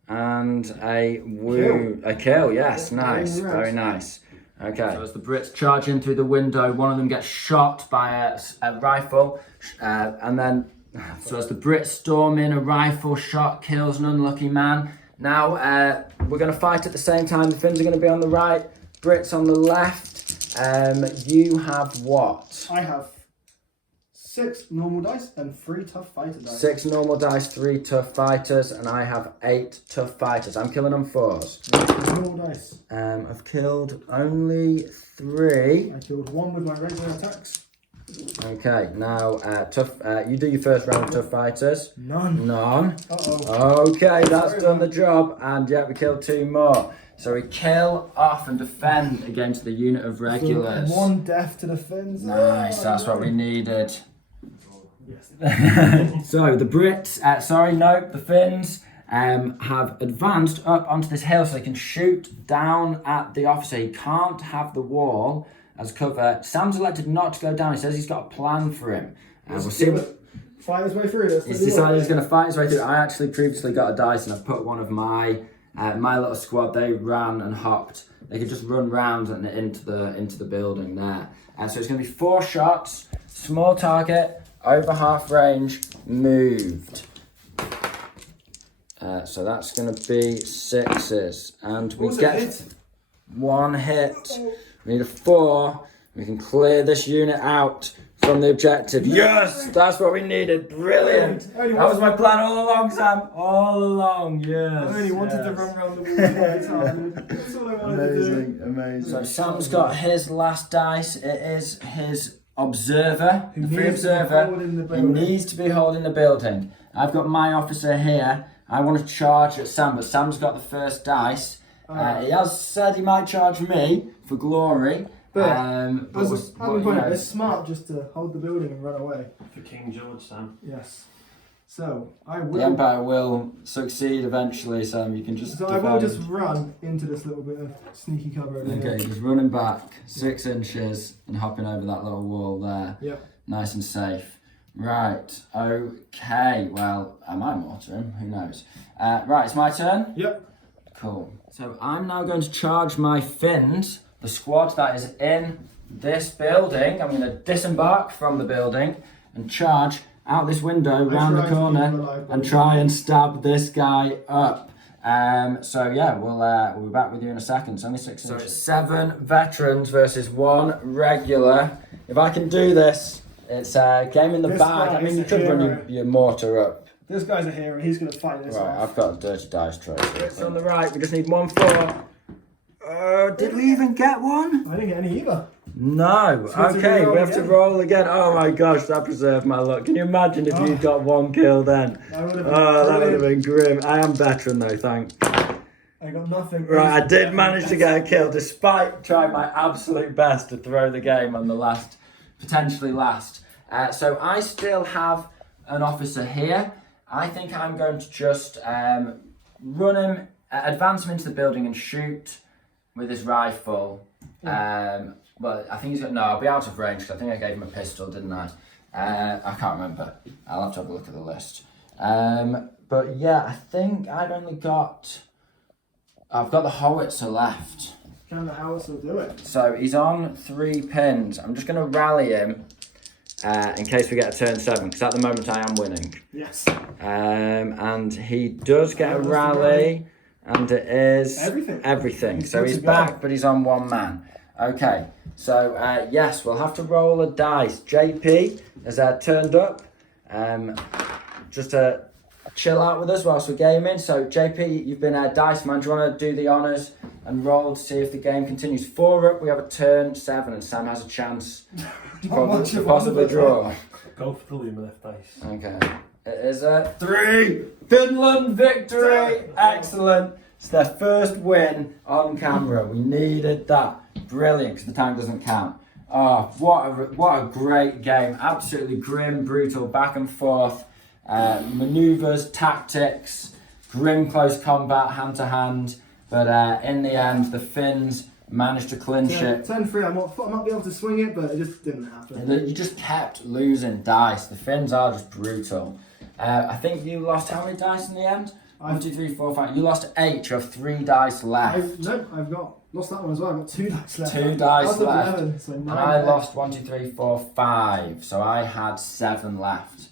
And a wound. A kill, yes, nice. Very nice. Okay. So as the Brits charge in through the window, one of them gets shot by a rifle. And then, so as the Brits storm in, a rifle shot kills an unlucky man. Now, we're going to fight at the same time. The Finns are going to be on the right, Brits on the left. You have what? I have 6 normal dice and 3 tough fighter dice. 6 normal dice, 3 tough fighters, and I have 8 tough fighters. I'm killing on 4s. Normal dice. I've killed only 3. I killed 1 with my regular attacks. Okay, now tough. You do your first round of tough fighters. None. Uh-oh. Okay, that's done the job, and yeah, we killed 2 more. So we kill off and defend against the unit of regulars. 1 death to the Finns. Nice, that's what we needed. Yes. So the Brits, the Finns have advanced up onto this hill so they can shoot down at the officer. He can't have the wall as cover. Sam's elected not to go down. He says he's got a plan for him. We'll see what... Fight his way through this. He's decided he's going to fight his way through. I actually previously got a dice and I put one of my little squad. They ran and hopped. They could just run round and into the building there. So it's going to be 4 shots, small target, over half range, moved. So that's going to be 6s, and we get 1 hit. We need a 4. We can clear this unit out from the objective. Yes, that's what we needed. Brilliant. That was my plan all along, Sam. All along. Yes. I only wanted to run around the wall every time. That's all I wanted to do. Amazing. So Sam's got his last dice. It is his observer, the free observer. He needs to be holding the building. I've got my officer here. I want to charge at Sam, but Sam's got the first dice. He has said he might charge me for glory. But as Alan pointed out, it's smart just to hold the building and run away. For King George, Sam. Yes. So I will. The Empire will succeed eventually, Sam. You can just. So I will just run into this little bit of sneaky cover. Okay, just running back 6 inches and hopping over that little wall there. Yep. Nice and safe. Right. Okay. Well, I might mortar him. Who knows? Right. It's my turn. Yep. Cool. So I'm now going to charge my Finns, the squad that is in this building. I'm going to disembark from the building and charge out this window, round the tried to keep corner, him alive, and but- try and stab this guy up. So yeah, we'll be back with you in a second. It's only 6 inches. So it's 7 veterans versus 1 regular. If I can do this, it's a game in the This bag. guy I mean, is you a could run hero. your mortar up. This guy's a hero. He's going to fight this Right, off. I've got a dirty dice tray. It's on the right. We just need 1 4. Did we even get one? I didn't get any either. No. we have to Okay, re-roll we have to again. roll again. Oh my gosh, that preserved my luck. Can you imagine if you got 1 kill then? That would have been That would have brilliant. been grim. I am veteran though, thanks. I got nothing. Right, I did manage to get a kill despite trying my absolute best to throw the game on the last, potentially last. So I still have an officer here. I think I'm going to just run him, advance him into the building and shoot with his rifle. But I think he's got, no, I'll be out of range because I think I gave him a pistol, didn't I? I can't remember. I'll have to have a look at the list. But yeah, I think I've got the howitzer left. Can the howitzer do it? So he's on 3 pins. I'm just going to rally him in case we get a turn 7 because at the moment I am winning. Yes. And he does get a rally and it is everything. So good he's to go. back but he's on 1 man. Okay, so yes, we'll have to roll a dice. JP has turned up just to chill out with us whilst we're gaming. So JP, you've been a dice man. Do you want to do the honours and roll to see if the game continues? 4 up, we have a turn 7 and Sam has a chance to possibly draw. Go for the lumineth dice. Okay, it is a 3. Finland victory. Excellent. It's their first win on camera. We needed that. Brilliant, because the time doesn't count. Oh, what a great game. Absolutely grim, brutal, back and forth. Maneuvers, tactics, grim close combat, hand to hand. But in the end, the Finns managed to clinch it. 10-3, I thought I might be able to swing it, but it just didn't happen. You just kept losing dice. The Finns are just brutal. I think you lost how many dice in the end? 1, 2, 3, 4, 5. You lost 8. You have 3 dice left. I've lost that one as well. I've got 2 dice left. 2 dice I was left. 11, so 9 And I left. lost 1, 2, 3, 4, 5. So I had 7 left.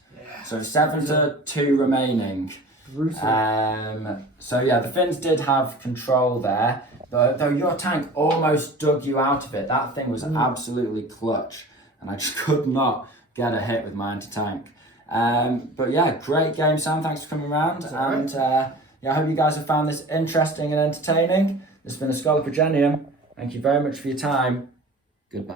So 7 to 2 remaining. Brutal. So yeah, the Finns did have control there. Though your tank almost dug you out of it. That thing was absolutely clutch. And I just could not get a hit with my anti-tank. But yeah, great game, Sam. Thanks for coming around. And yeah, I hope you guys have found this interesting and entertaining. This has been a Scholar Progenium. Thank you very much for your time.